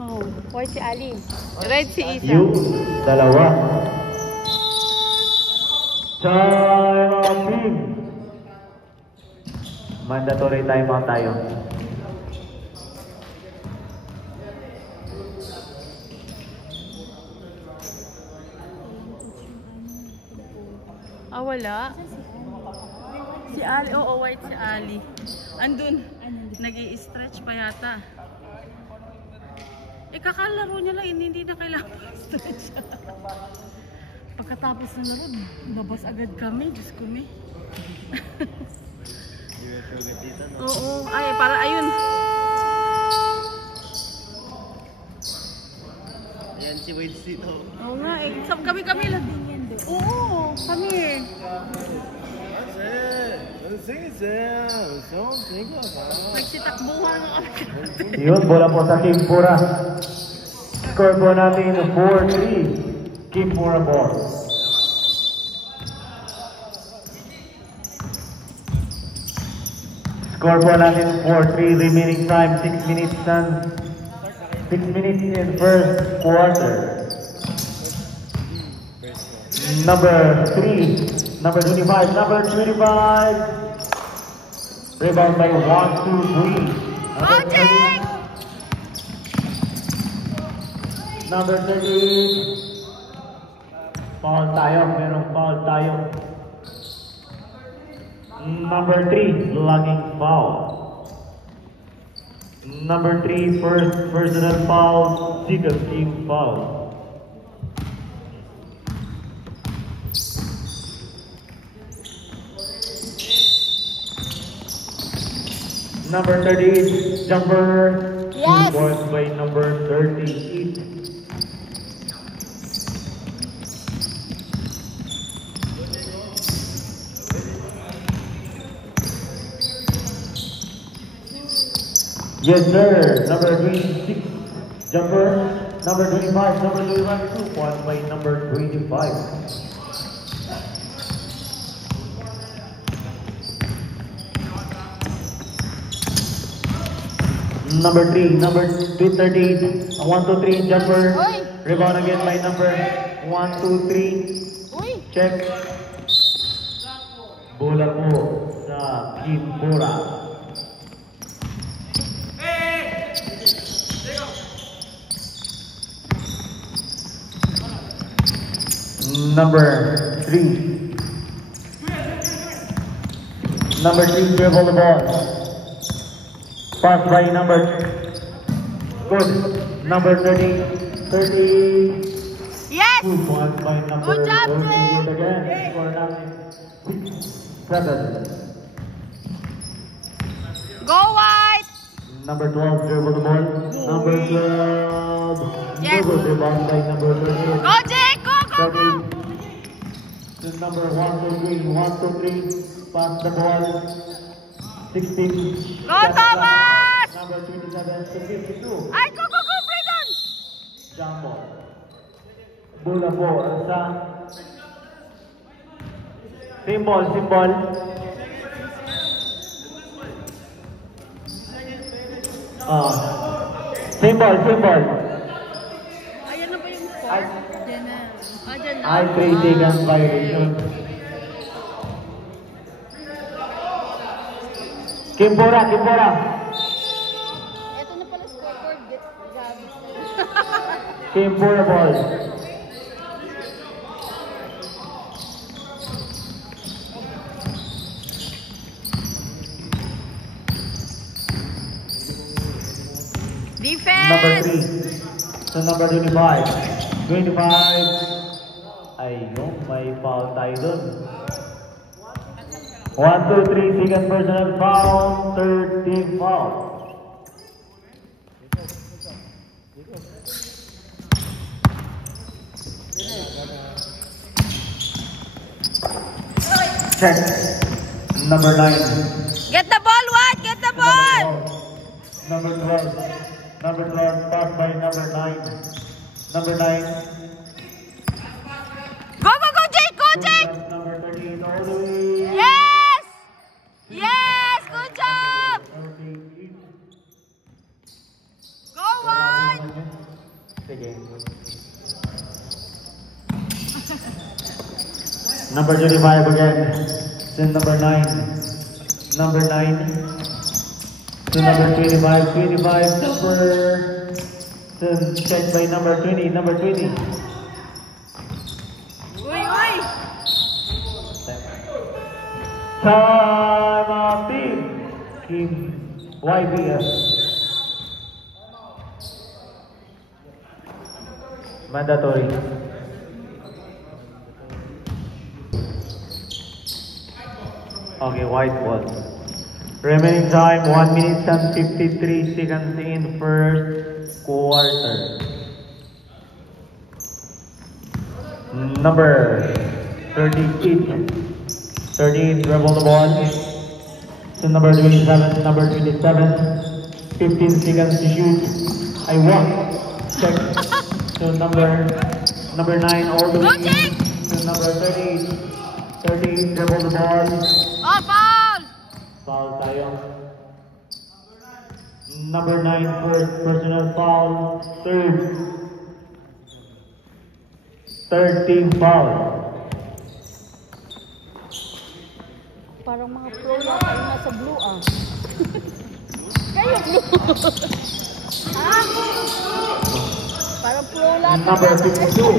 Oh, white si Ali. Red si Isa. Yung dalawa. Time out team. Mandatory timeout tayo. Ah, wala. Si Ali, oo, white si Ali. Andun, nag-i-stretch pa yata. Kakalaro niya lang, hindi na kailangan stretch. Pagkatapos ng laro, babas agad kami, Diyos ko me. Oo, ay, para ayun. Ayan si Wade dito. Oo nga, kami lang. Oo, kami. Nagsitakbuhan nga kami. Yun, bola po sa Kimpura. Score po natin 4-3. Kimpura ball. Score po natin 4-3. Remaining time 6 minutes and 6 minutes in first quarter. Number 3, number 25, number 25. Rebound by 1, 2, 3. Ojek! Number 30. Foul tayo, merong foul tayo. Number 3, lagging foul. Number 3, first personal foul, second team foul. Number 38, jumper. Yes. 2 points by number 38. Yes, sir. Number 26, jumper. Number 25, number 25, 2 points by number 25. Number 3, number 238, 1, 2, 3, jumper. Oy. Rebound again by number 1, 2, 3. Uy! Check. Bola po sa Kimpura. Number 3. Number 3, dribble the ball. Pass by number, good, number 30, 30. Yes! 2 points by number Good job, 30 Jay. again. Score natin 6-7. Go white! Number 12, dribble the ball. Number 12, Yes. dribble the ball by number 38. Go Jake! Go, go, go! 30. To number 1, 2, 3, 1, 2, 3. Pass the ball. 16. Go Thomas! Number 27 to 52. Ay, go, go, go, Brayden! Jump ball. Bola po sa symbol. Symbol. Ayan na ba yung score? Diyan na. Ah, diyan na. I creating a violation. Kimpura. Ito na pala scoreboard. Gabi. Kimpura ball. Defense! Number 3. So number 25. 25. Ayun, may foul tayo dun. 1, 2, 3, second personal foul, third team foul. Check. Number 9. Get the ball, what? Get the ball! Number 12. Number 12, pass by number 9. Number 9. Go, go, go, Jake! Go, Jake! Number 13, all the way. Yes! Yes! Good job! Sige. Number 25 again. Then number 9. Number 9. To number 25. 25 number. Then checked by number 20. Number 20. Uy, uy! Time of team. Team YBS. Mandatory. Okay, white ball. Remaining time 1 minute and 53 seconds in first quarter. Number 38. 38 dribble the ball. To number 27. Number 27. 15 seconds to shoot. I walk. Check. To number 9 all the way. To number 38. 38 dribble the ball. Oh, foul! Foul tayo. Number 9 first personal foul. Third team foul. Parang mga pro na kayo nasa blue ah. Kayo blue. Ah? Parang pro lahat. Number 52.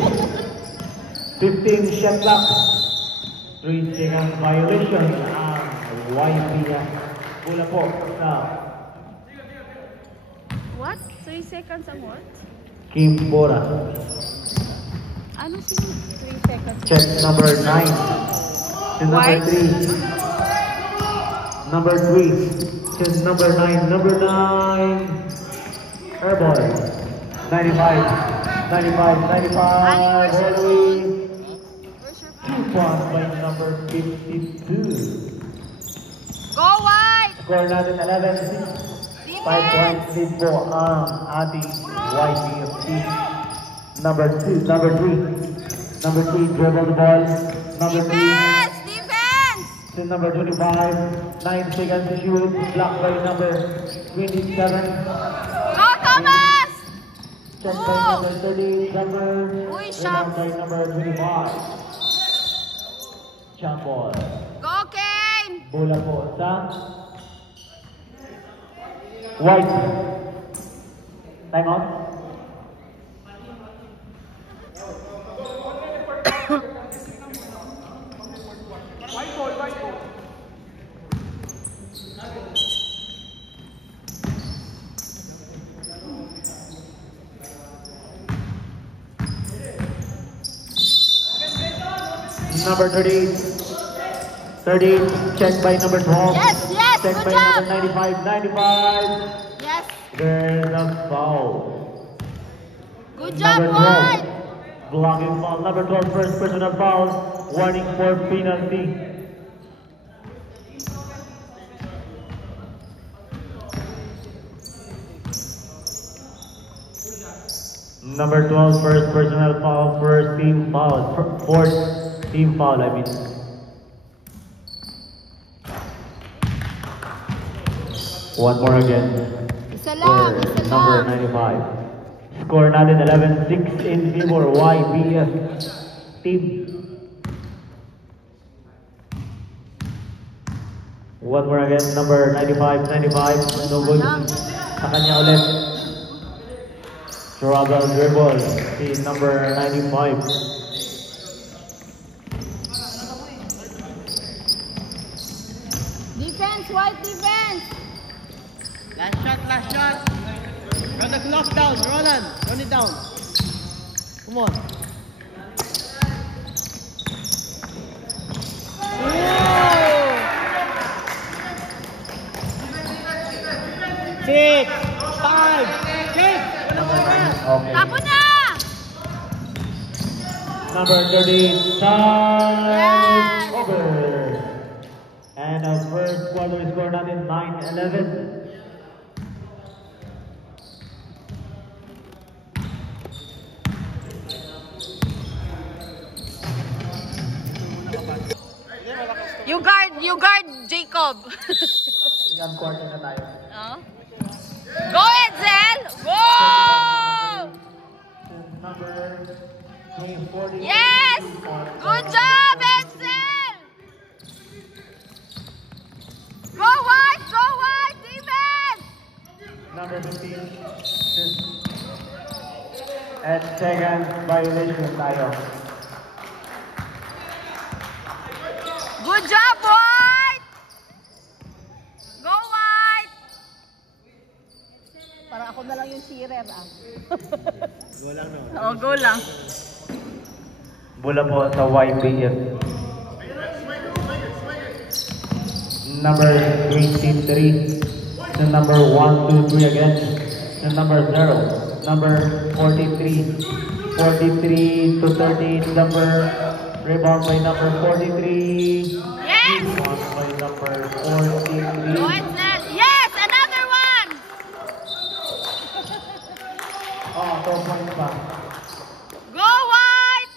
15 shot clock. 3 seconds violation ang YPS. Pula po sa What? 3 seconds ang what? Kim Bora. Ano sino? 3 seconds. Check number 9. To number White. 3. Number 3. To number 9. Number 9. Airball. 95. 95. 95. All the way. 2 points by number 52. Go white! Score natin 11-6. 5 points lead po ang ating YPFC. Number 2, number 3. Number 3, dribble the ball. Number 3. Defense! Defense! To number 25. 9 seconds to shoot. Blocked by number 27. Go Thomas! Check by number 30. Number. Uy, Rebound shots! by number 25. Jump ball. Go Kane! Bola po sa White. Time out. Number 38. 38. Checked by number 12. Yes, yes, Checked good by job. number 95. 95. Yes! There's a foul. Good job, Number 12. White! Blocking foul. Number 12, first personal foul. Warning for penalty. Number 12, first personal foul. First team foul. Fourth team foul, I mean. One more again. Isa lang, For isa number lang. 95. Score natin 11-6 in favor YBF team. One more again, number 95. No good. Sa kanya ulit. Struggle dribble. Si number 95. Defense, White defense! Last shot. Run the clock down, Roland. Run it down. Come on. Six, 5, 6. Okay. Tapo na! Number 13, time Yes! over. And our first quarter score natin 9-11. You guard Jacob. Tingnan quarter na tayo. Oh. Go Edsel! Go! number 40. Yes! Good job, Edsel! Go white, defense! Number 15. At second violation tayo. Good job, white! Go white! Parang ako na lang yung cheerer ah. Go lang no. Oo, go lang. Bola po sa YBF. Number 23. The number 1, 2, 3 again. The number 0. Number 43. 43 to 13. Number rebound by number 43. Yes! Rebound by number Go 43. Edsel! Yes! Another one! Oh, 2 points pa. Go white!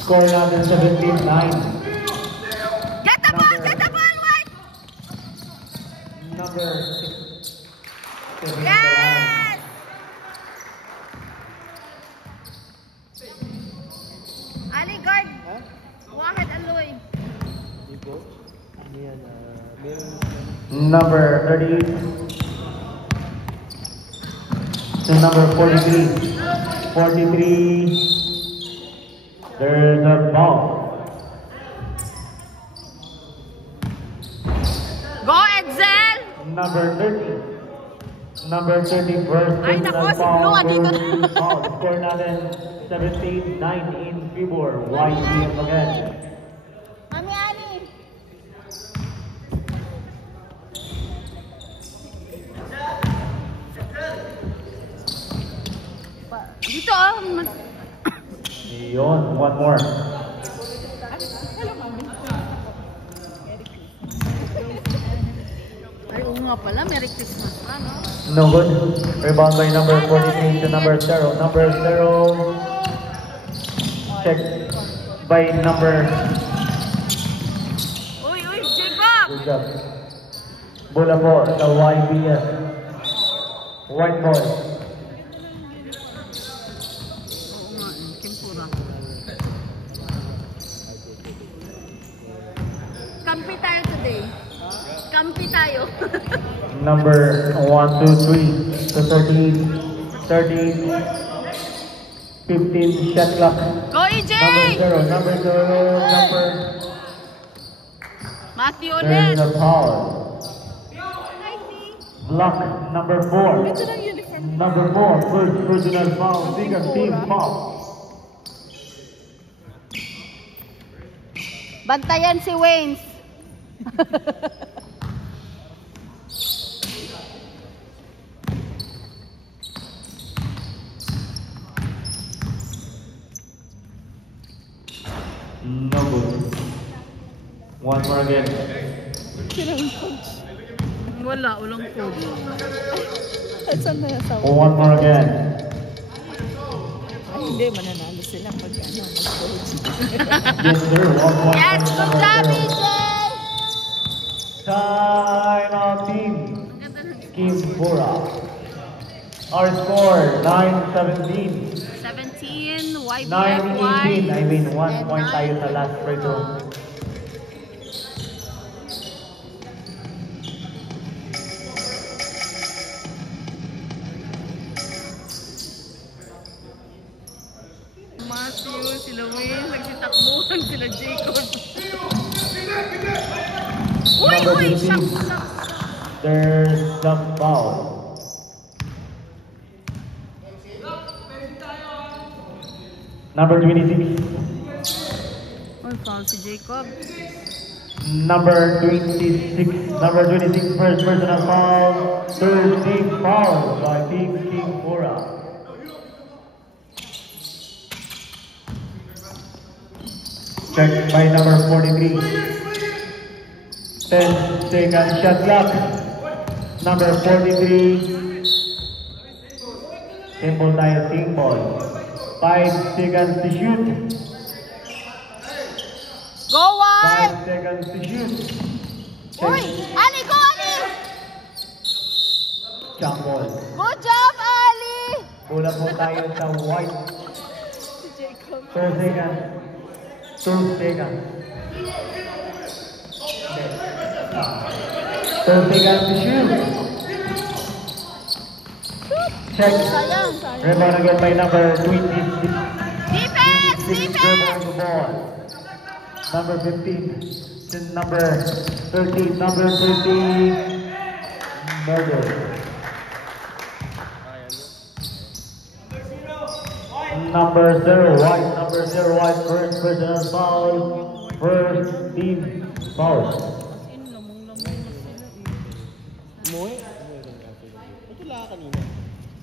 Score natin 17-9. Get the ball, white! Number 6. Yes! Ali guard. Wahed Aloy. Ibo? Ano yan? Meron Number 38. To number 43. 43. There's a ball. Go Edsel! Number 30. Number 30 first. Ay, nako, si Blue, andito na. Foul. Score natin 17-9 in favor. YBF again. Mami Ani. Dito oh. Yun, one more. Ay, oo nga pala. Merry Christmas pa, no? No good. Rebound by number 43 to number 0. Number 0. Check by number. Uy, Jacob! Good job. Bola po sa YBF. White ball. Oo nga, Kempura. Kampi tayo today. Kampi tayo. Number 1, 2, 3 to 13. 13. 15 shot clock. Go EJ! Number 0. Number 0. Number. Matthew There's ulit. a foul. Block. Number 4. Number 4. First personal foul. Second team foul. Bantayan si Waynes. No good. One more again. Wala, ulang food. Saan na yung sawa? One more again. Ay, hindi. Mananalo sila pag ano. Yes, sir. One more. Yes, good job, EJ! Time out team. Kempura. Our score 9-17. 17, YBF, 9-18. white. I mean, 1 point tayo sa last free throw. Matthew, sila Wayne, nagsitakbuhan sila Jacob. Uy, Number uy, 15. shock. There's the foul. Number 26. Uy, foul si Jacob. Number 26. Number 26 first personal foul. Third team foul by Team Kempura. Check by number 43. 10-second shot clock. Number 43. Simple tayo, team ball. 5 seconds to shoot. Go white! 5 seconds to shoot. Uy! Ali, go Ali! Jump ball. Good job, Ali! Bola po tayo sa white. Si Jacob. 2 seconds. 2 seconds. 2 seconds to shoot. Check. Sayang. Rebound again by number 26. Defense! Dribble the ball. Number 15. Then number 13. Number 13. Murder. Number 0 white. Number 0 white. First personal foul. First team foul. In lamang-lamang na sila eh. Umuwi? Ito lang kanina.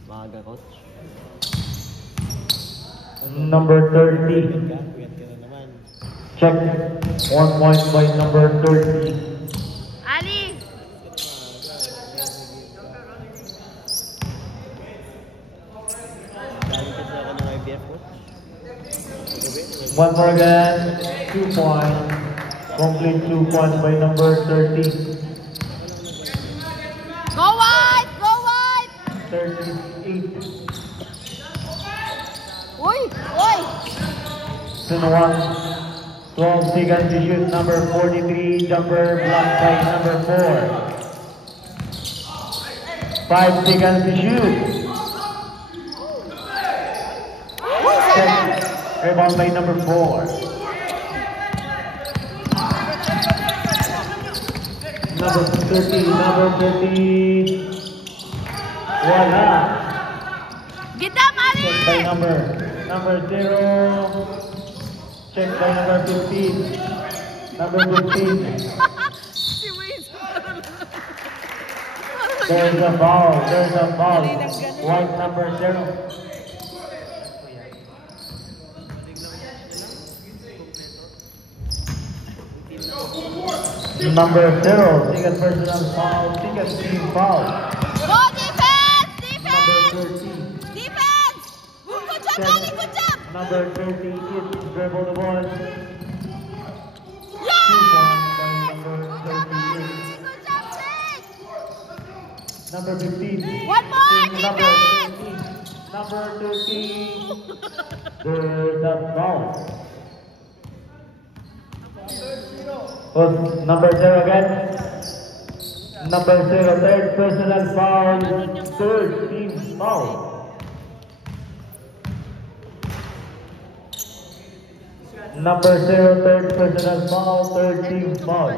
Maaga, coach. Number 30. Kuyat ka na naman. Check. 1 point by number 30. Ali! Galing kasi ako ng IBF, coach. One more again. 2 points. Complete 2 points by number 30. Go White! Go White! 38. Uy! Uy! Then 12 seconds to shoot. Number 43. Jumper blocked by number 4. 5 seconds to shoot. Uy! Sayang! Rebound by number 4. Number 30. Number 30. Wala. Gidam, Ali! Check by number 0. Check by number 15. Number 15. Si Wayne. There's a foul. There's a foul. White number 0. Number 0. Second personal foul. Second team foul. Go defense! Number Defense! 13. Defense! Good job, Ali! Good job! Number 30 is dribble the ball. 2 Yeah! points by number Good job, Ali! 38. Good job, Jake! Number 15. One more! Number Defense! 13. Number 13. There's a foul. Oh, number 0 again. Number 0, third personal foul. Third team foul. Number 0, third personal foul. Third team foul.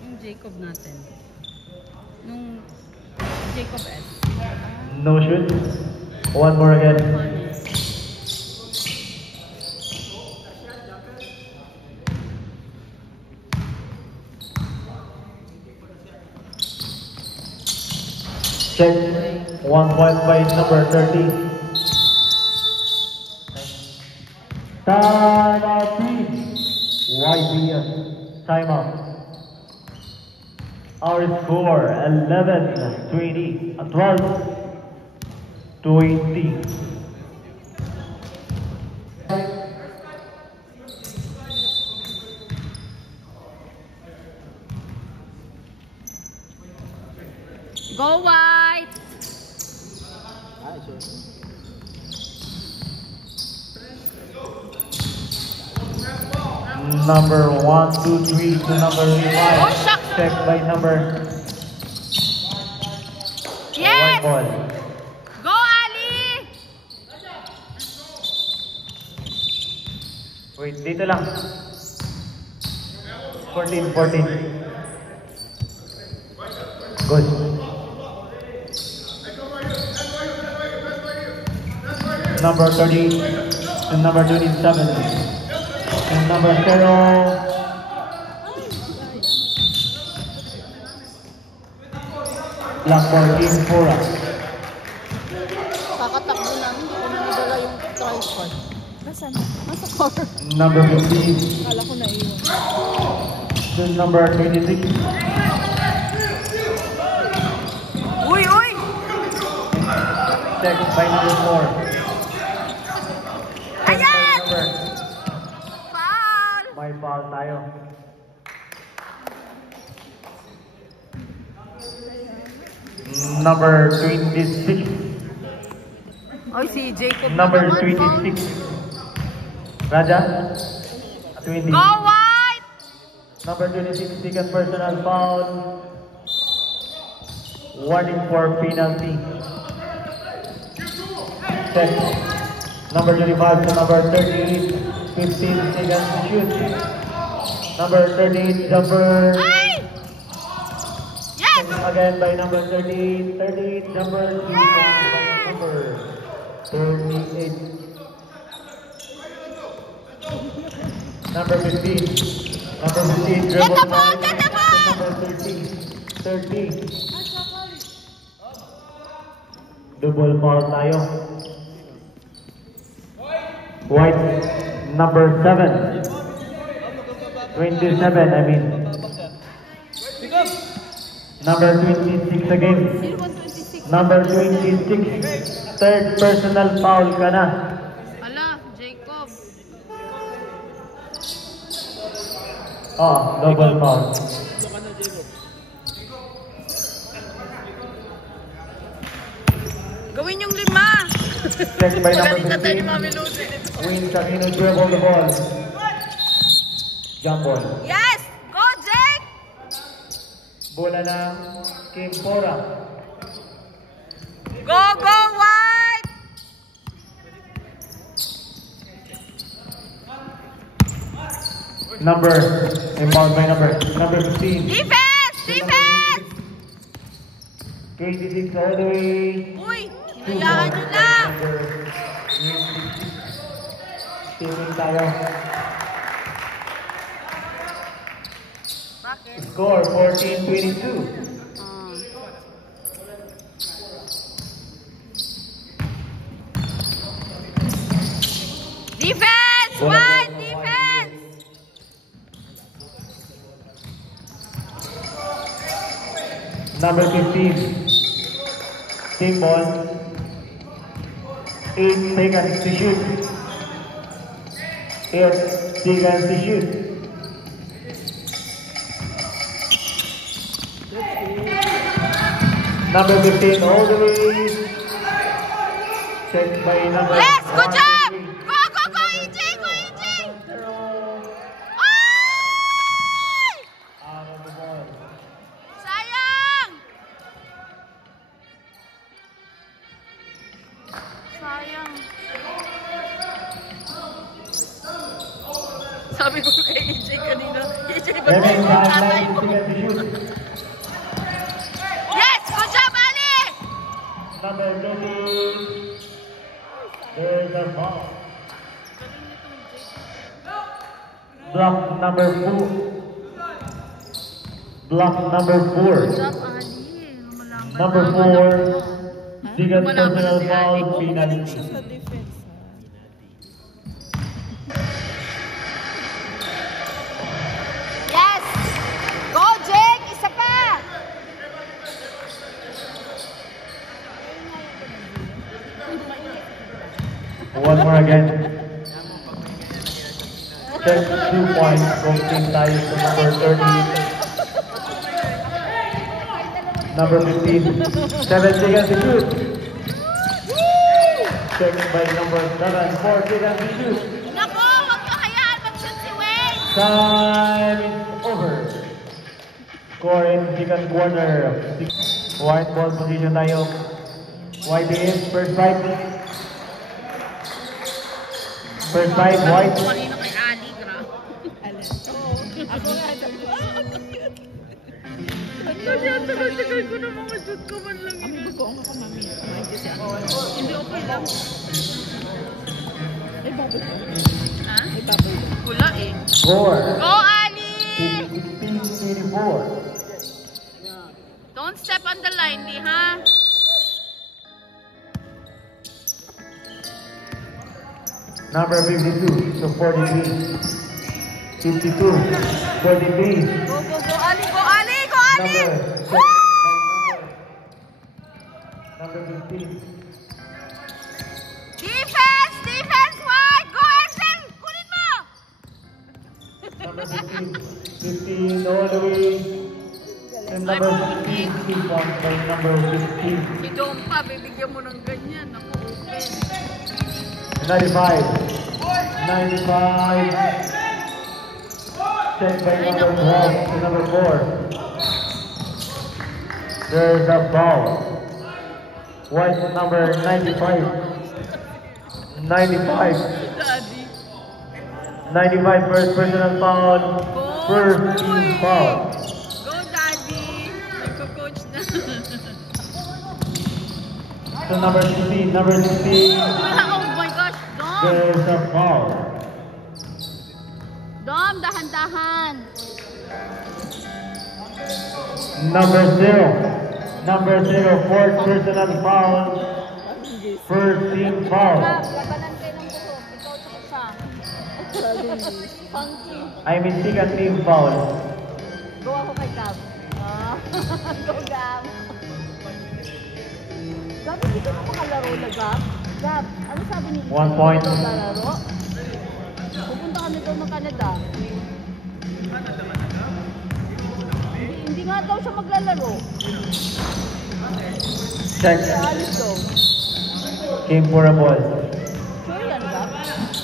Yung Jacob natin. Nung Jacob S. No shoot. One more again. Check. 1 point by number 30. Time out, please. YBS. Time out. Our score 11-20. 12-20. Go White! Ah, sure. Number 1, 2, 3 to number 5. Check by number. Yes! White ball. Go, Ali! Wait, dito lang. 14. Good. Number 30 and number 27. And number 0. Blackboard Team Pura. Kakatakbo lang. Hindi ko na nadala yung tripod. Nasaan? Nasa car. Number 15. Kala ko na iyon. Then number 26. Uy! Uy! Check by number 4. Ayan! Number. Foul! May foul tayo. Number 26. Oy, si Jacob Number naman, foul. 26. Raja. 20. Go white! Number 26, second personal foul. Warning for penalty. Check. Number 25 to number 38. 15 seconds to shoot. Number 38, jumper. Ay! Yes! Again by number 38. 38, jumper. Number 38. Number 15. Number 15, Get the dribble ball! by Get the ball! number 13. 13. Double foul tayo. White, number 7. 27, I mean. Number 26 again. Number 26. Third personal foul ka na. Ala, Jacob. Oh, double foul. Gawin yung 5. Check by number Magaling ka tayo ni 15. Mami Lucy. Win Camino dribble the ball. Jump ball. Yes! Go, Jake! Bola na Kim Pora. Go, go, white! Number, inbound by number 15. Defense! Defense! 26 all the way. Uy, hinayaan nyo na! Teaming tayo. Bakit? Score 14-22. Defense! Bola, White! bola, Defense! Number 15. Team ball. 8 seconds to shoot. 8 seconds to shoot. Number 15 all the way. Check by number. Yes! Good job! 1. Go, go, go, EJ! Go, EJ! Ay! Out of the ball. Sayang! Sayang. Sabi ko kay EJ kanina, EJ ba tayo yung tatay mo? Yes! Good job, Ali! Number 30. There's a ball. Block number 4. Block number 4. Good job, Ali. Malaman Number naman 4. Second Malaman na personal si foul, Ali. penalty. Sa defense. Yes! Go, Jake! Isa pa! One more again. Check 2 points. Coaching tayo to number 30. Number 15. 7 seconds to shoot. Check by number 7. 4 seconds to shoot. Nako, huwag nyo hayaan mag-shoot si Wayne! Time is over. Score in second quarter. White ball position tayo. White is first fight. First fight, white. Kanina kay Ali, gra. Ako nga, sabi ko, ang cute. Kasi ang tagal-tagal ko na mga shoot ko man lang Ang yun. buko nga ka, mami. Kasi ako. Hindi okay lang. May bubble ko. Ha? May bubble ko. Wala eh. Score. Go, Ali! 16-34. Don't step on the line, di ha? Number 52 to 43. 52, 43. Go, go, go, Ali! Go, Ali! Go, Ali! Number, Woo! number 15. Defense! Defense! White! Go, Ersel! Kunin mo! Number 15. 15 all the way. number 16, 3 points by number 15. Si Dom pa, bibigyan mo ng ganyan. Ako, open. 95. 95. Check by number 12 to number 4. There's a foul. White number 95. 95. Daddy. 95 first personal foul. First team foul. Go, Daddy. Nagko-coach na. So number 16, number 16. Oh my gosh, Dom. There's a foul. Dom, dahan-dahan. Number 0. Number 0, fourth personal foul. First team foul. Labanan kayo ng buhok. Ikaw sa isa. Funky. I mean second team foul. Go ako kay Gab. Go, Gab. Gab, hindi ka na makalaro na, Gab. Gab, ano sabi ni 1 point. Maglalaro? Pupunta kami daw ng Canada. Hindi nga daw siya maglalaro. Check. Kaya alis daw. Game for a ball. Sure yan, Gab?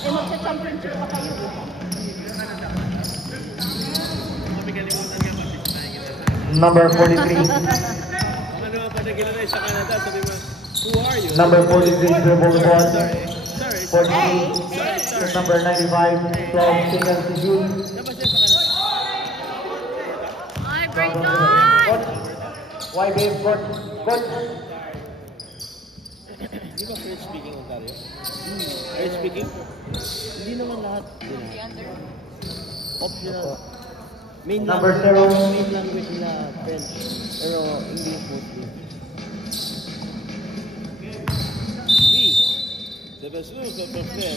Eh, magsa-championship pa kayo. Number 43. Number 43 dribble the ball. 43. Number 95. 12 seconds to shoot. Ay, Brayton! Why babe? Coach. Coach. Di ba French speaking Ontario? French speaking? Hindi naman lahat. Optional. Main Number language, 0. main language nila French. Pero English mostly. Oui. C'est parce que c'est parfait.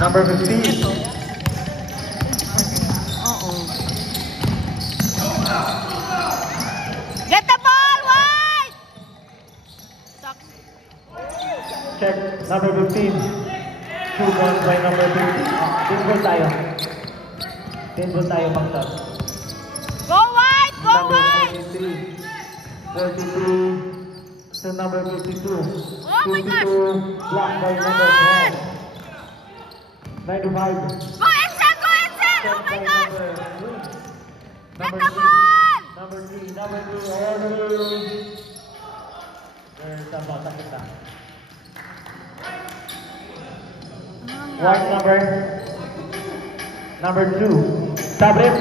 Number 15. Get the ball, White! Sucks. Check. Number 15. 2 points by number 15. Pinball tayo. Pinball tayo, Mangsar. Go, White! Go, Number White! 43. 43. To number 52. Oh my gosh! 52. Blocked by number 12. 95. Go, Excel! Go, Excel! Oh my gosh! Get Number the 3. ball! Number 3. Number 3. Order. There's a bata kita. What number? Number 2. Sabrit.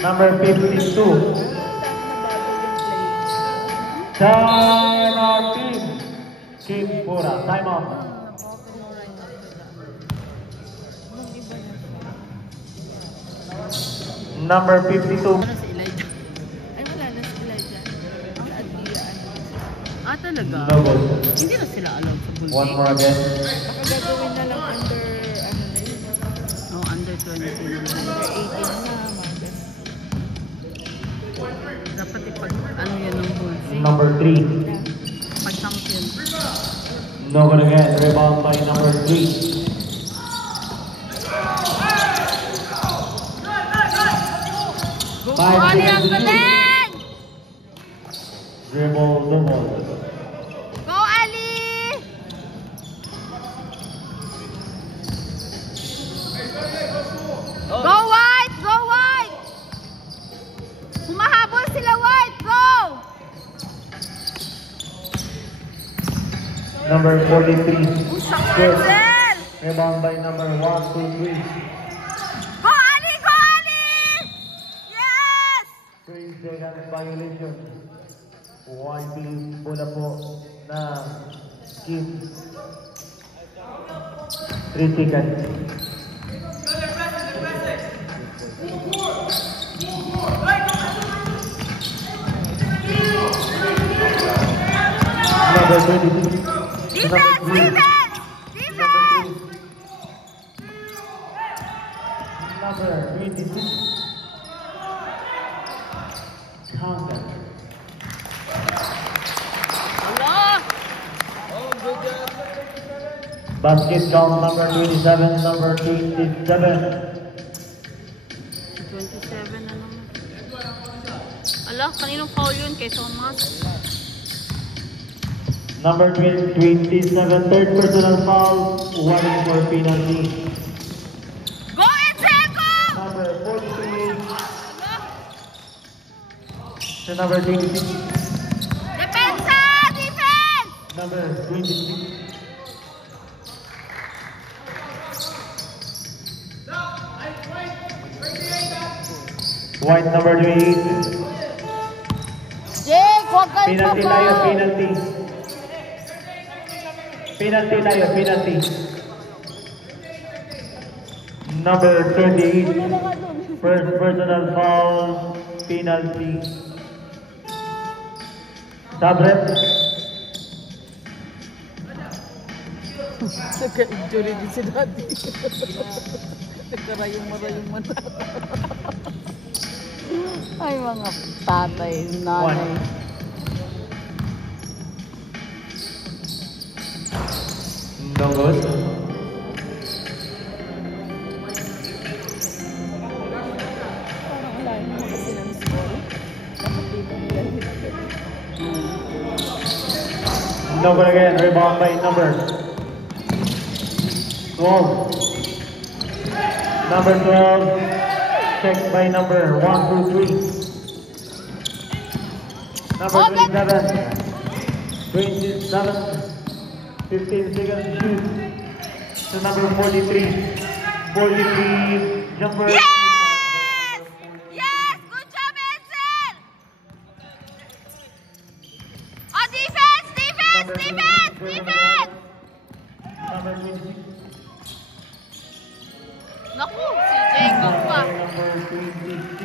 Number 52. Time out team. Team Pura. Time out. Number 52. Ano si Elijah? Ay, wala na si Elijah. Ang Adrian. Ah, talaga? No goal. Hindi na sila alam sa bully. One more again. Baka gagawin na lang under, ano na yun, Oh, under 20 na. under 18 na, mga ganun. Dapat ipag, ano yan ng bully? Number 3. Pag-champion. No good again. Rebound by number 3. Go, 5 Ali, ang seconds to shoot. galing! Dribble the ball. Go, Ali! Go, White! Go, White! Humahabol sila, White! Go! Number 43. Good. Excel! Rebound by number 1, 2, 3. Go, Ali! Go, Ali! Yes! 3 seconds violation. White team bola po na skip. 3 seconds. Number 26. Defense! Defense! Defense! Number 26. Counter. Hello? Basket count number 27, number 27. 27 na naman. Ala, kaninong foul yun kay Thomas? Number 27, third personal foul, 1 for penalty. Go, Ezeco! Number 43 to number 26. Depensa! Defense! Number 26. White number 28. Jake, huwag kayo Penalty pa tayo, ba? penalty. Penalty tayo, penalty. Number 38. First personal foul, penalty. Sabret. Nagka-injury din si Daddy. Nagkarayong-marayong mata. Ay, mga tatay, nanay. No good. Parang wala naman kasi ng score. Dapat dito nila hinagay. No good again. Rebound by number 12. Number 12. Check by number 1, 2, 3. Number 27. 15 seconds to shoot. To number 43. 43 jumper. Yes! Yes! Good job, Edsel! Oh, defense! Defense! Defense! Defense! Number 26. Naku, si Jacob pa. Number 26.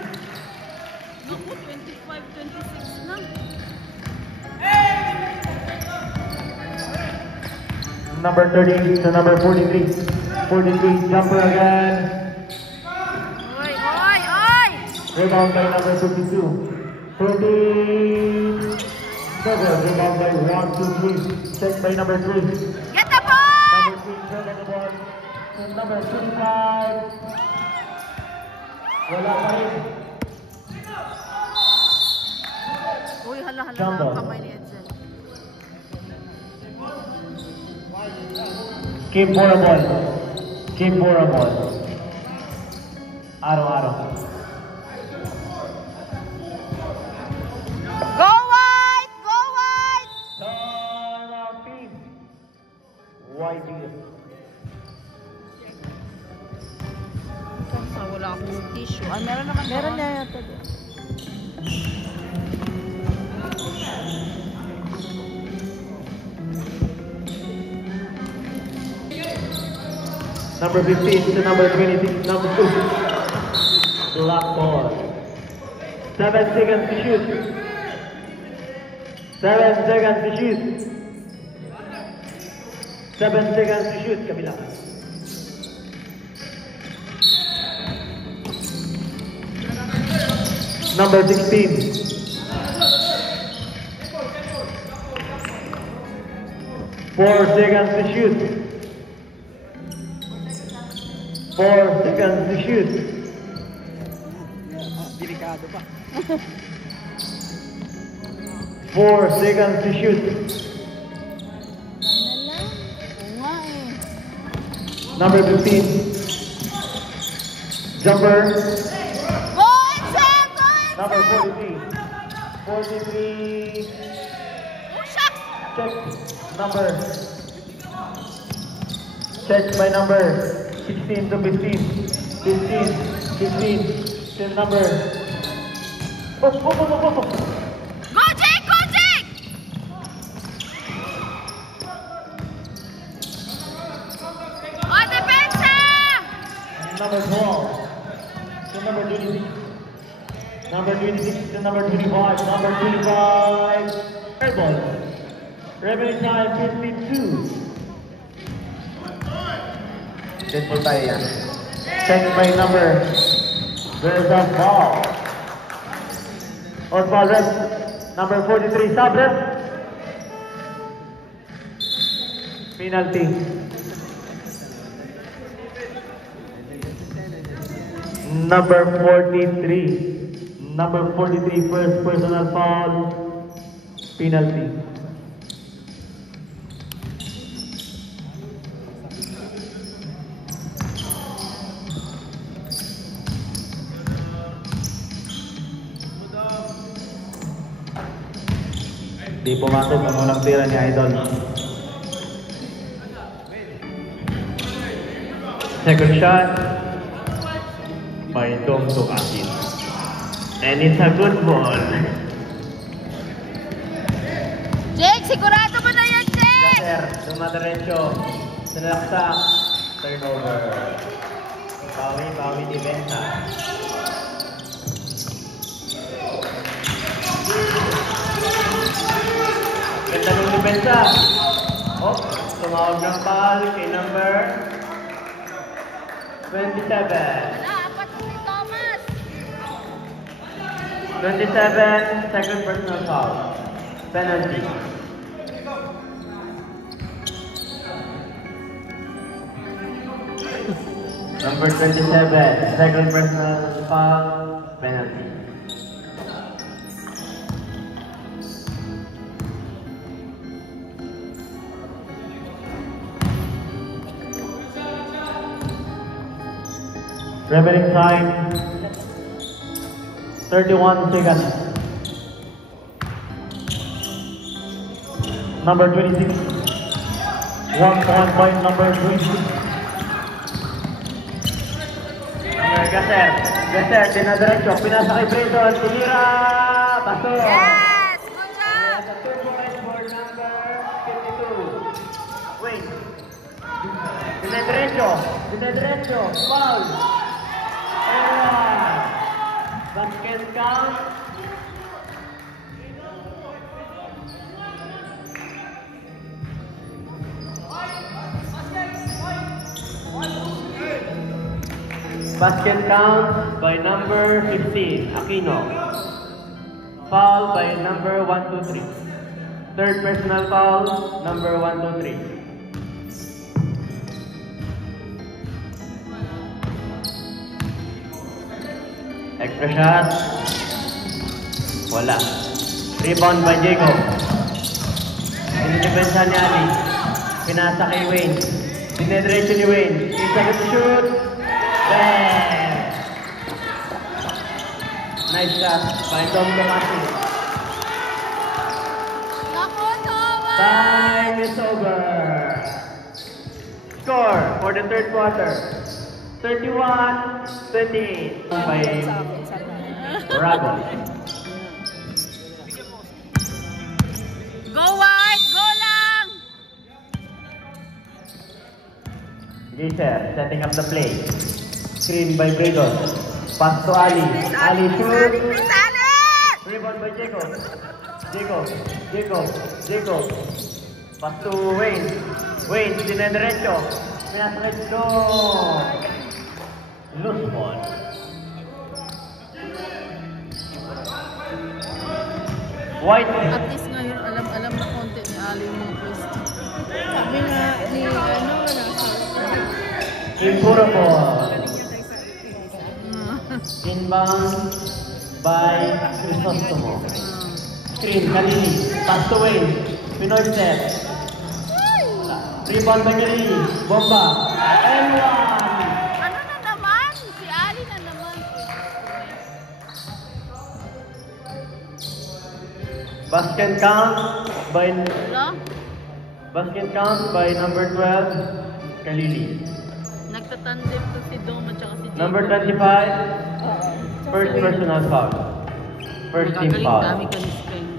Naku, 25, 26 na. Number 30 to number 43. 43 jumper again. Oy, oy, oy! Rebound by number 52. 13. Rebound by 1, 2, 3. Check by number 3. Get the ball! Number 3 turn on the ball. And number 25. Wala pa rin. Uy, hala-hala na Jumbo. ang kamay ni Edsel. Keep for a ball. Keep for a ball. Araw-araw. Go White! Go White! Time out team. White team. Sa wala akong tissue. Ah, meron naman. Meron na yata doon. Number 15 to number 26, number 2. Black ball. 7 seconds to shoot. 7 seconds to shoot. 7 seconds to shoot, kabila. Number 16. 4 seconds to shoot. 4 seconds to shoot. Delikado pa. 4 seconds to shoot. Ano lang? Oo nga eh. Number 15. Jumper. Go Edsel! Go Edsel! Number 43. 43. Oh, shucks! Check. Number. Check by number 16 to 15. 15. 15. Till number. Oh. Go Jake! Go Jake! Oh, depensa! Number 12. To number 26. Number 26 to number 25. Number 25. Air ball. Revenue time 52. Set po tayo yan. Check by number. There's a ball. On ball rep. Number 43, Sabret. Penalty. Number 43. Number 43, first personal foul. Penalty. Di pumasok ang unang tira ni Idol. Second shot by Dom Tukasin. And it's a good ball. Jake, sigurado mo na yan, Jake! Gaser, dumadiretso. Sinalaksak. Turnover. Bawi di Benta. Ganda ng depensa. Oh, tumawag ng foul kay number 27. Apat si Thomas! 27, second personal foul. Penalty. Number 27, second personal foul. Penalty. Remaining time, 31 seconds. Number 26. 1 point by number 26. Gaser, dinadiretso. Pinasa kay Brayton. Tumira! Paso! Yes! Good job! 2 points for number 52. Wait. Dinadiretso. Foul! Basket count. Basket count by number 15, Aquino. Foul by number 123. Third personal foul, number 123. Extra shot. Wala. Rebound by Diego. Dinidepensa ni Ali. Pinasa kay Wayne. Dinediretso ni Wayne. Isa to shoot. Bang! Nice shot by Dom Tomasi. Naku, Thomas! Time is over. Score for the third quarter. 31-28 by Bravo. Go White! Go lang! Gaser setting up the play. Screen by Brayton. Pass to Ali. Ali shoot. Rebound by Jacob. Jacob. Pass to Wayne. Wayne, dinediretso. Let's go. Loose ball. White. At least ngayon, alam na konti ni Ali yung mga pwesto. Sabi nga ni nasa Impuro ball. Inbound by Crisostomo. Screen, Kalili. Pass to Wayne. Pinoy step. Rebound by Kalili. Bomba. And one. Ano na naman? Si Ali na naman. Basket count by Hello? number 12, Kalili. Nagtatandem to si Dom at saka si Jake. Number 25, first personal foul. First team foul. Dami ka ni Spain.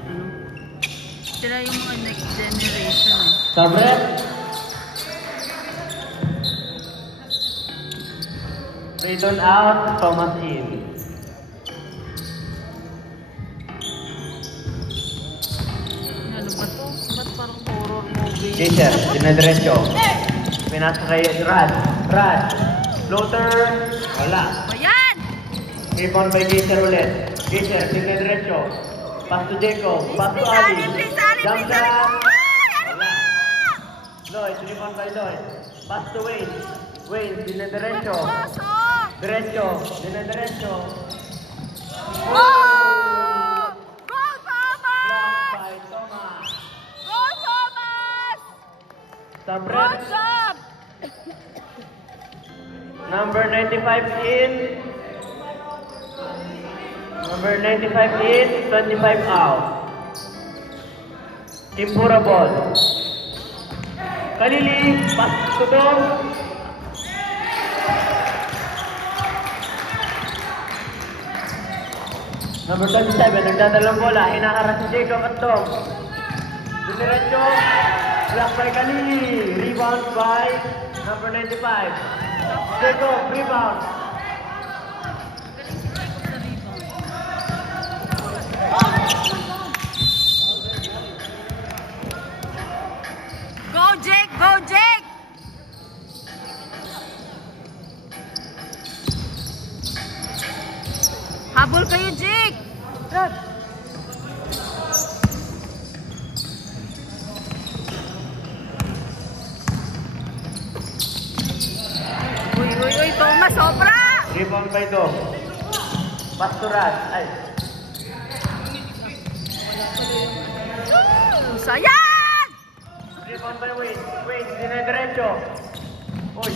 Sila yung mga next generation eh. Sabrek. Brayton out, Thomas in. Ano ba to? Ba't parang horror movie? Gaser, dinadiretso. Pinasa kay Rad. Floater. Wala. Ba yan? Rebound by Gaser ulit. Gaser, dinadiretso. Pass to Jacob. Pass to Ali. Jump shot. Wala. Lloyd, rebound by Lloyd. Pass to Wayne. Wayne, dinadiretso. Pasok! Diretso. Diretso. Oh! Go, Thomas! Block by Thomas. Go, Thomas! Stop Good red. job! Number 95 in. Number 95 in. 25 out. Impura ball. Kalili. Pass to Dom. Number 27, nagdadalang bola, hinaharap si Jacob at Dom. Diretso, block by Kalili, rebound by number 95. Jacob, rebound. Go, Jake! Go, Jake! Habol kayo, Jake! Rod! Uy, Thomas, sobra! Rebound by Dom. Pastoral, ay. Sayang! Rebound by Wayne. Wayne, dinediretso. Uy.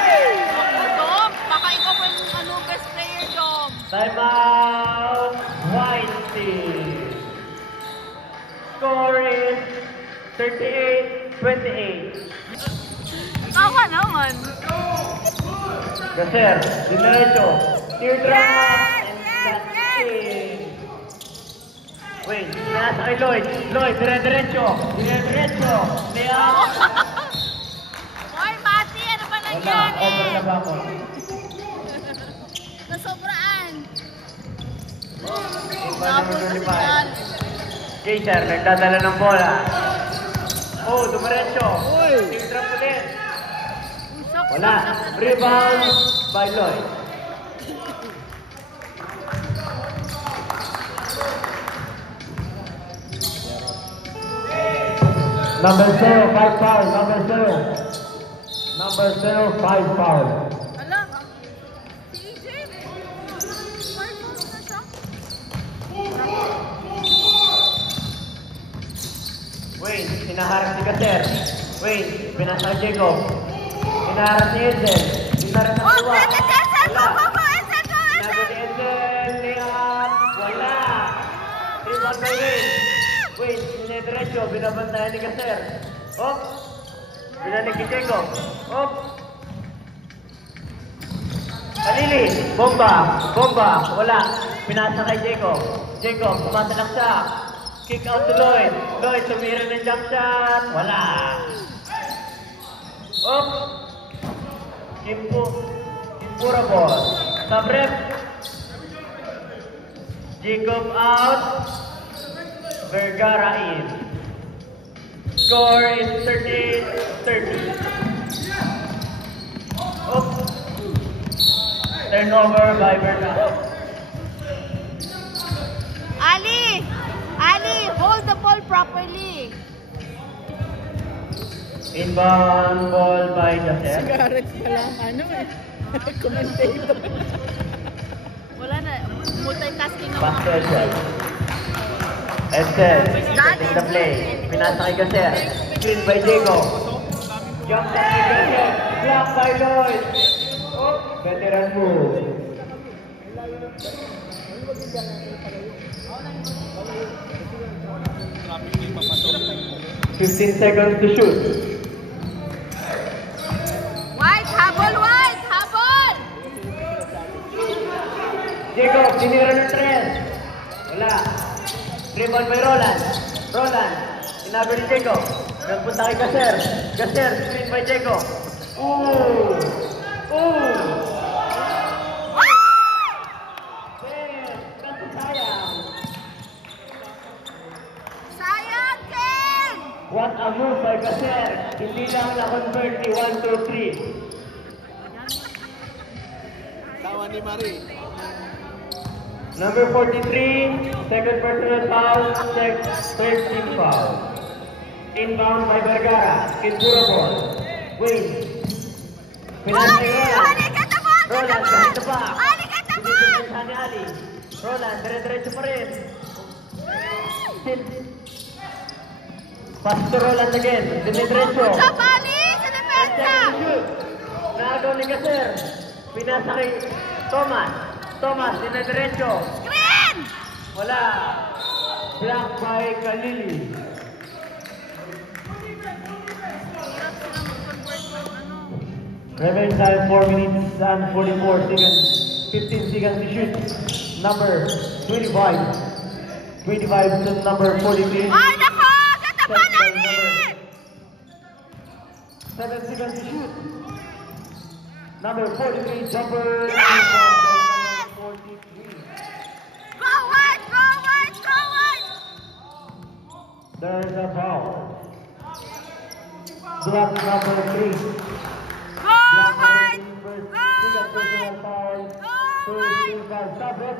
Dom, baka ikaw pa yung best player, Dom. Time out. White team. Score is 38-28. Tawa naman. Gaser, dinerecho. Teardrop and Yes! in. Wait, nasa kay Lloyd. Lloyd, dire-diretso. Dire-diretso. Layup. Hoy, Mati, ano ba Wala, nangyari? over na ba ako? Nasobraan. Iba Tapos number si 25. Jan. Gaser, nagdadala ng bola. Oh, dumiretso. Teardrop ulit. Wala. Rebound by Lloyd. Number 0, 5 foul. Number 0. Number 0, 5 foul. Ala, si EJ, five months na siya. Wayne, hinaharap si Gaser. Wayne, pinasa kay Jacob. Hinaharap si Edsel. Hinaharap sa Oh, tuwa. Edsel, go, Wala. go, go, Edsel, go, Sinabi Edsel! ni Edsel. Layup. Wala. Rebound by Wayne. Wayne, sinediretso. Binabantayan ni Gaser. Hop. Binanig kay Jacob. Hop. Kalili. Bomba. Bomba. Wala. Pinasa kay Jacob. Jacob, sumasalak siya. Kick out to Lloyd. Lloyd, tumira ng jump shot. Wala. Up. Impura ball. Sub-rep. Jacob out. Vergara in. Score is 30-30. Up. Turnover by Vergara. Ali, hold the ball properly. Inbound ball by Joseph. Garrett pala ang ano eh. Commentator. Wala na, multitasking na Pass to Edsel. Edsel, setting the play. Pinasa kay Gaser. Screen by Diego. Jump shot kay Gaser. Block by Lloyd. Oh, veteran move. 15 seconds to shoot. White, habol! Jacob, tinira ng tres. Wala. Rebound by Roland. Roland, sinabi ni Jacob. Nagpunta kay Gaser. Gaser, screen by Jacob. Ooh! Kasi sayang. Sayang, Ken! What a move by Gaser. Hindi lang na-convert ni 1, 2, 3. Tawa ni Marie. Number 43, second personal foul, third team foul. Inbound by Vergara, Impura ball. Wayne. Pinasay Roland. Roland, kahit na pa. Pinasay ni Ali. Roland, dire-diretso pa rin. Still. Pass to Roland again. Dire-diretso. Naagaw ni Gaser. Pinasa kay Thomas. Thomas, dire-diretso. Wala. Block by Kalili. Remaining time 4 minutes and 44 seconds. 15 seconds to shoot. Number 25. 25 to number 43. Ay, nako! Ganda pa namin! 7 seconds to shoot. Number 43, jumper. Yes! 43. Go wide! Go wide! Go wide! There's a foul. Block number 3. Go wide! Go wide! Go wide! Stop it.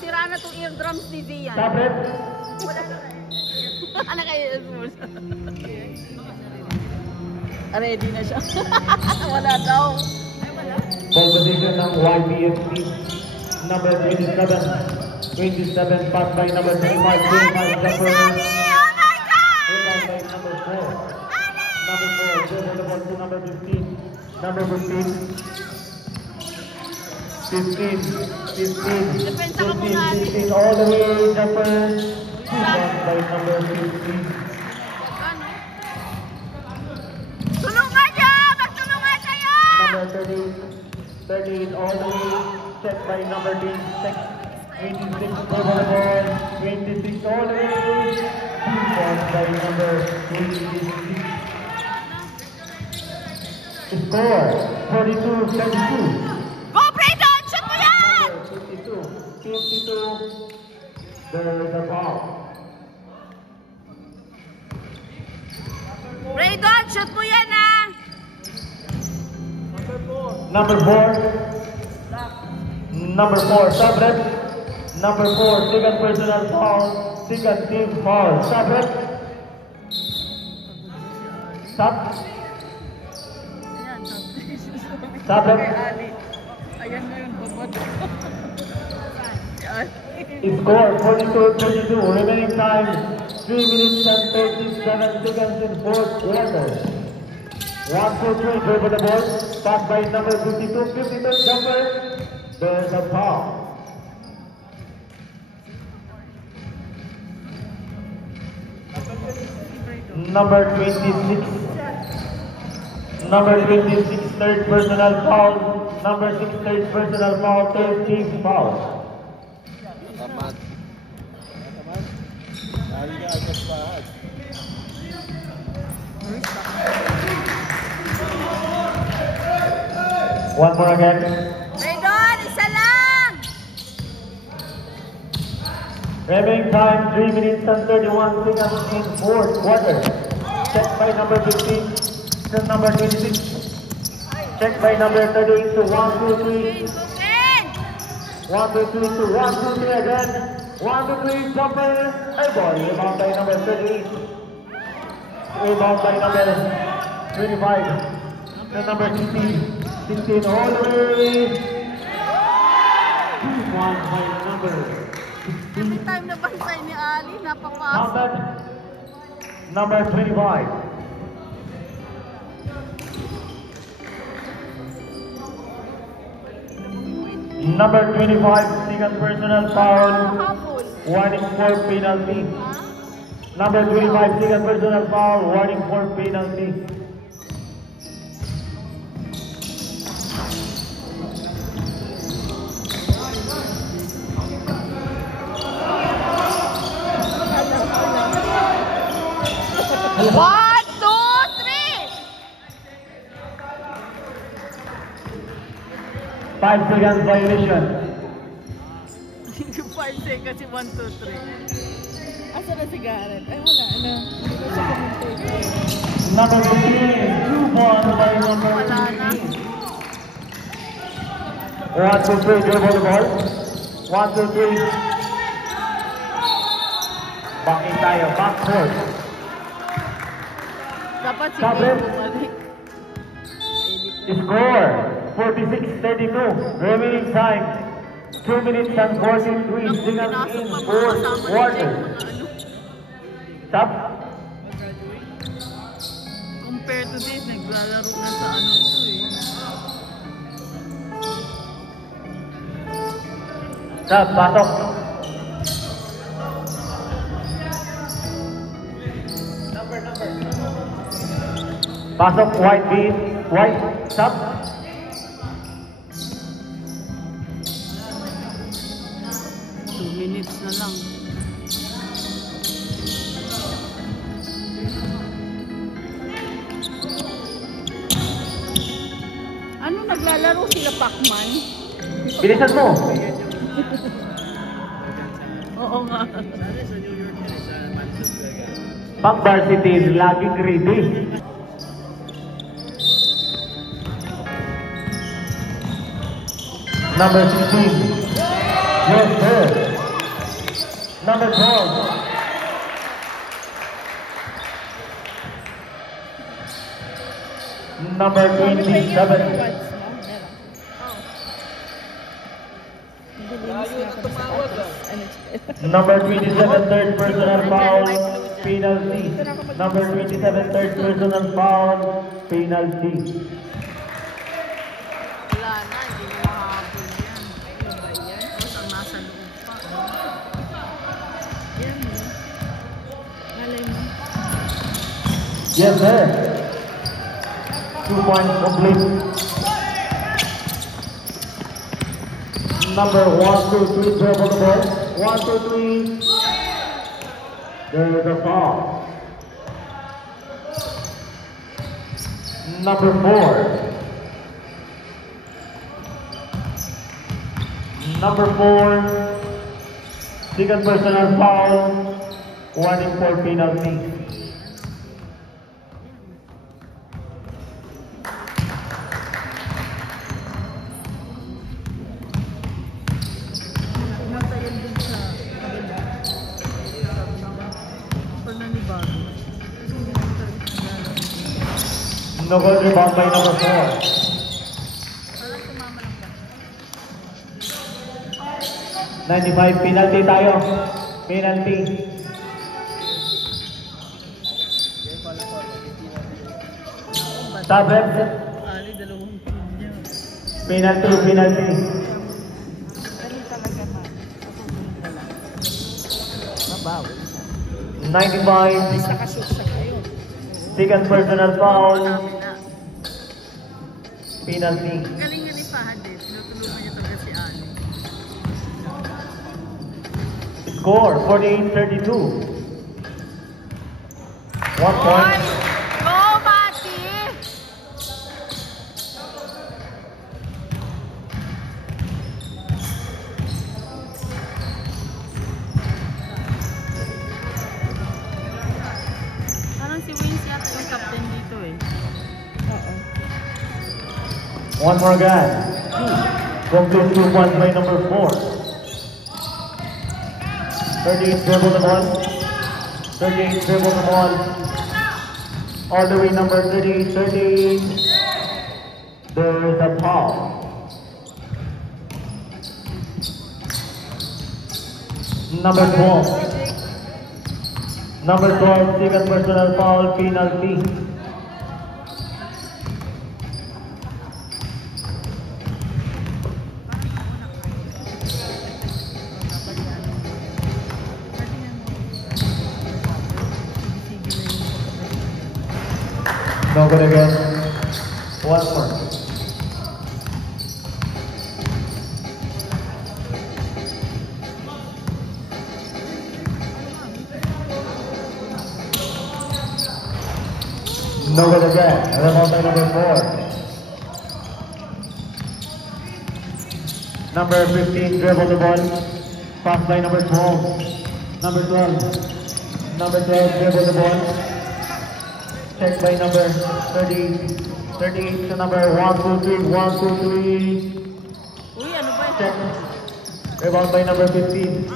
Sira na itong eardrums ni Zian. Stop it. Ano kayo smooth? Ready na siya. Wala daw. Ball position ng YBFC. Number 27. 27 pass by number 25. 25 jumper. Oh my God! Rebound by number 4. Number 4. Dribble the ball to number 15. Number 15. 15, 15, all the way, jumper, rebound by number 15. Tulungan niyo! Magtulungan kayo! Number 30, 38, all the way, check by number 26, 26, over the ball, 26, all the way, rebound by number 26. Score, 42-32. Go, Brayden! Shoot mo yan! 52. There's a foul. Brayden, shoot mo yan ah! Number 4. Number 4, Sabret. Number 4, second personal foul. Second team foul. Sabret. Stop. Sabret. Ayan na yun, babad. Score 42-22. Remaining time 3 minutes and 37 seconds in fourth quarter. 1, 2, 3, dribble the ball. Pass by number 52. 52 jumper. There's a foul. Number 26. Number 26, third personal foul. Number 6, third personal foul. Third team foul. Tamat. Tamat. Lagi ka agad pahat. One more again. Brayden, isa lang! Remaining time 3 minutes and 31 seconds in fourth quarter. Check by number 15. To number 26. Check by number 38 to 1, 2, 3. 1, 2, 3 to 1, 2, 3 again. 1, 2, 3, jumper. Hey boy, rebound by number 38. Rebound by number 25. To number 16. 16 all the way. 2-1 by number 16. Time na bantay ni Ali, napapasok. Counted. Number 25. Number 25, second personal foul. Warning for penalty. Number 25, second personal foul. Warning for penalty. One, two, three! 5 seconds violation. 5 seconds, 1, 2, 3. Asa na si Garrett? Ay, wala na. Hindi ko siya commentate. Number 15, 2 points by number Wala na. 15. 1, 2, 3, dribble the ball. 1, 2, 3. Back in tayo, back court. Dapat si Stop Kay it. bumalik. Score 46-32. Remaining time 2 minutes and 43 seconds Pinasok in pa mga fourth kasama ni Jake, quarter. mga ano. Stop. Compared to this, naglalaro na sa ano to eh. Stop. Pasok. Pasok. White beat. White. Stop. Two minutes na lang. Ano, naglalaro sila Pac-Man? Bilisan mo. Oo nga. Pag varsity is laging ready. Number 16. Yes, sir. Number 12. Number 27. Number 27, third personal foul, penalty. Number 27, third personal foul, penalty. Wala na, hindi mo mahabol yan. Ano ba yan? Tapos ang nasa loob pa. Yan mo. Malay mo. Yes, sir. 2 points complete. Number 1, 2, 3, dribble the ball. 1, 2, 3. There is a foul. Number 4. Number 4. Second personal foul. Warning for penalty. Pumunta yan dun sa kabila. Pag nanibago. Kasi hindi naman talaga naglalaro. No goal rebound by number 4. Parang sumama lang ba? 95, penalty tayo. Penalty. Stop it. Ali, dalawang team niya. Penalty, penalty. Dali talaga na. Tutulong ka lang. Mabawi. 95, Nakashoot siya kayo. second personal foul, Sabi na. penalty. Ang galing nga ni Fahad eh. Tinutulungan niya talaga si Ali. Score 48-32. 1 point. Go, Mati! Parang si Wins yata yung captain dito eh. Oo. One more guy. Complete 2 points by number 4. 38 dribble the ball. 38 dribble the ball. All the way number 38, 38. There is a foul. Number 12. Number 12, second personal foul, penalty. No good again. One more. No good again. Rebound by number 4. Number 15 dribble the ball. Pass by number 12. Number 12. Number 12 dribble the ball. Check by number 30. 38 to number 1, 2, 3. 1, 2, 3. Uy, ano ba Check. ito? Rebound by number 15.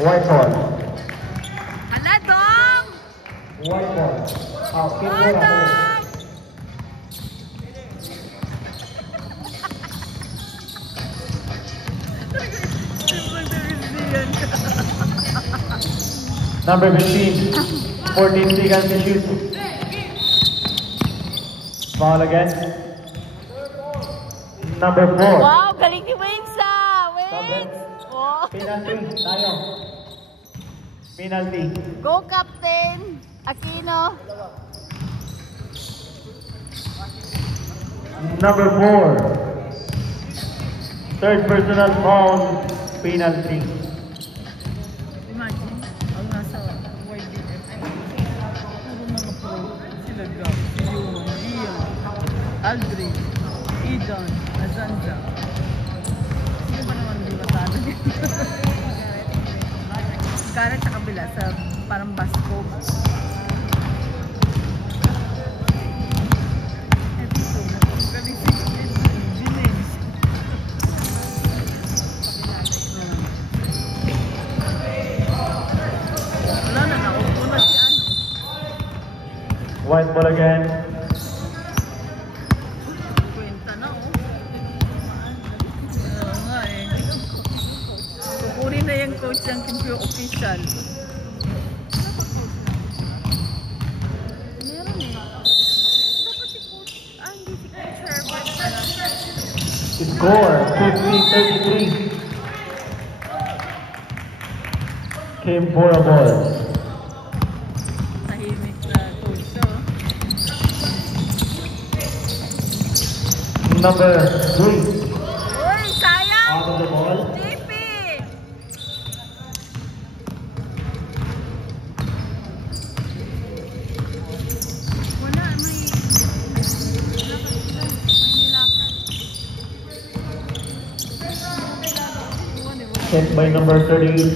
White ball. Hala, Don! White ball. Team Pura first. Number 15, 14 seconds to shoot. Foul again. Number 4. Wow, galing ni Waynes ah! Waynes! Oh. Penalty, tayo. Penalty. Go, Captain! Aquino! Number 4. Third personal foul, penalty. Imagine, ang nasa YDF. Ano mga pro? Sila Gab, Yuman, Ian, Aldrin, Idan, Azanja. Sino ba naman hindi matalo dito? Garrett sa kabila, sa parang basko. White ball again. Kwenta na oh. Oo nga eh. Kukunin na yung coach ng Kimpyo official. Meron eh. Dapat si coach. Hindi si coach Herbert. Score 50-33. Team Pura ball. Tahimik na coach oh. Number 3. Uy, sayang! Out of the ball. JP! Wala, may nilakad. Hit by number 38.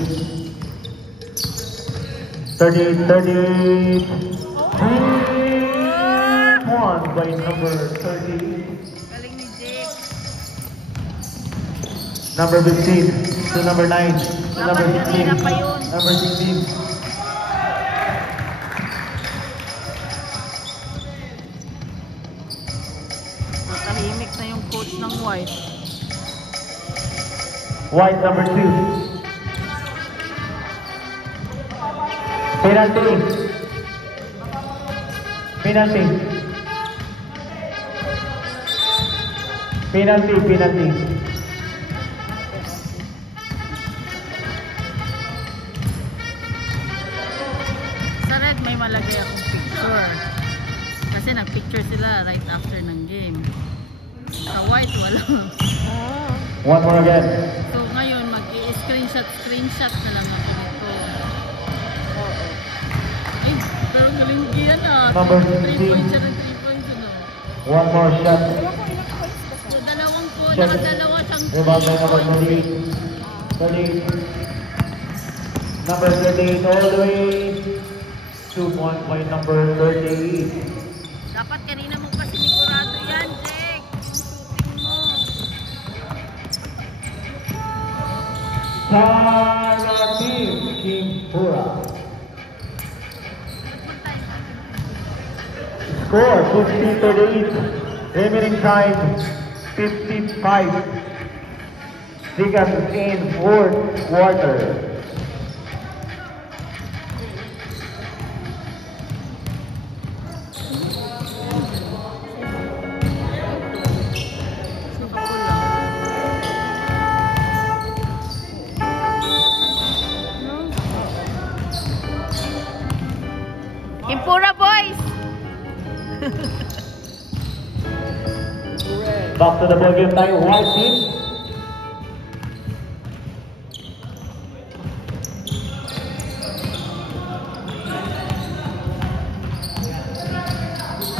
38. Won by number 38. Galing ni Jake. Number 15 to number 9 to number 16. pa yun. Number 16. Matahimik na yung coach ng White. White number 2. Penalty. Penalty. Penalty, penalty. Sa red may malagay akong picture. Kasi nag-picture sila right after ng game. Sa white wala. One more again. So ngayon mag-i-screenshot na lang ako nito. Ay, pero galing yan ah. Number 3 15. points siya ng 3 points ano. One more shot. So dalawang po, Check. nakadalawa siyang Rebound by number 38. 38. Number 38 all the way. 2 point by number 38. dapat kanina mo pa sinigurado yan, Jake. Shooting mo. Tara team, Team Pura. Score 50-38. Remaining time 55 seconds in fourth quarter. Impura boys! Back to the ball game tayo, white team.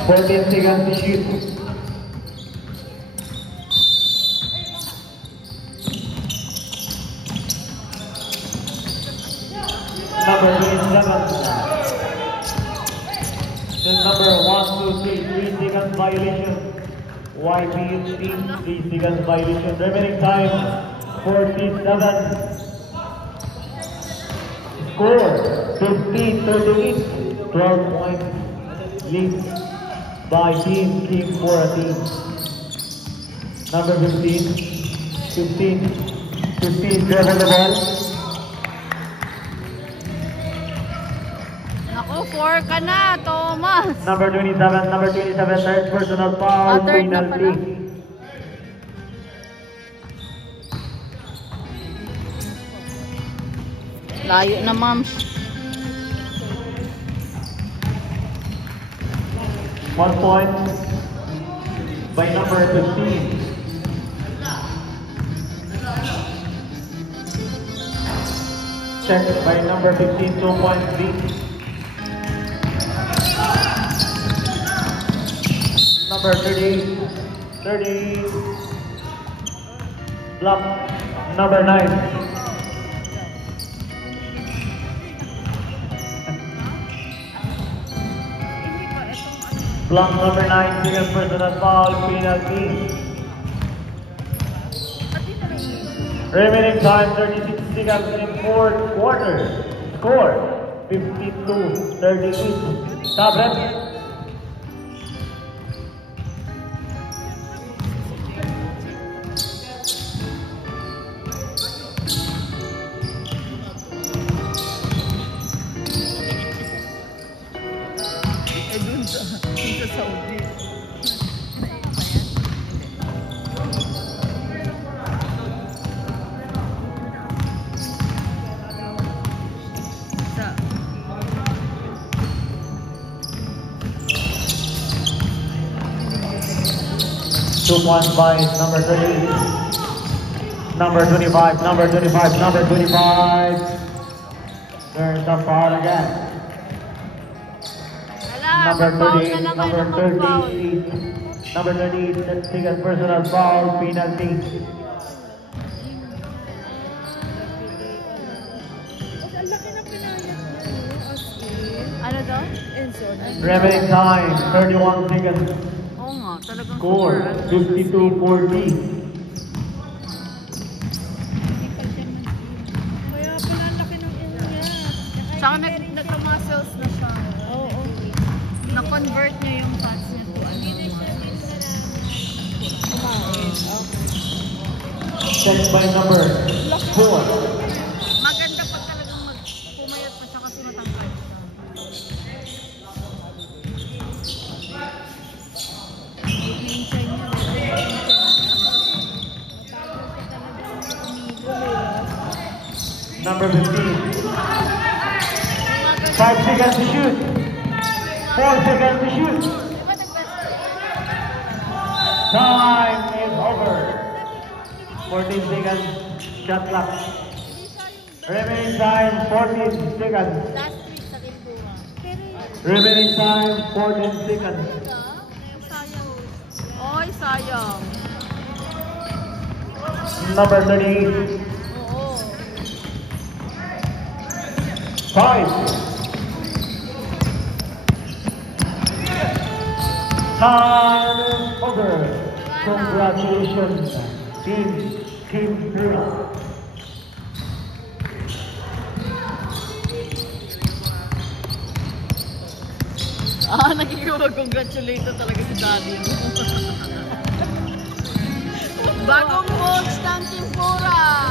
Fourteen seconds to shoot. Number 27. Then number 1, 2, 3, 3 seconds violation. YP team 3 seconds violation. Remaining time 47. Score 50-38. 12-point lead by Team 4 team. Number 15, dribble the ball. Naku, 4 ka na, Thomas. Number 27, third personal foul, Third na pala. penalty. Layo na, ma'am. 1 point by number 15. Check by number 15, 2 points lead. Number 30, block number 9. Block number 9, single personal foul, penalty. Remaining time 36 seconds in fourth quarter. Score 52-38. Tablet. Dun sa Saudi. Sa 2 points by number 30. Number 25. There's a foul again. Number 38, number 38, number 38, second personal foul, penalty. Ano daw? Remaining time 31 seconds. Oo nga, talagang Score 52-40. Saka nag-muscles na siya. Oo. Na-convert niya yung pass niya to ano. Check by number 4. Maganda pag talagang pumayat pa siya kasi matangkad siya. Number 15. 5 seconds to shoot. 4 seconds to shoot. Time is over. 14 seconds. Shot clock. Remaining time 14 seconds. Last week sa Kintuwa. Remaining time 14 seconds. Sayang. Oy, sayang. Number 38. Oo. 5. Time is over. Congratulations, Team 3. Nagkikipag-congratulate na talaga si Daddy. Bagong coach ng Team 4.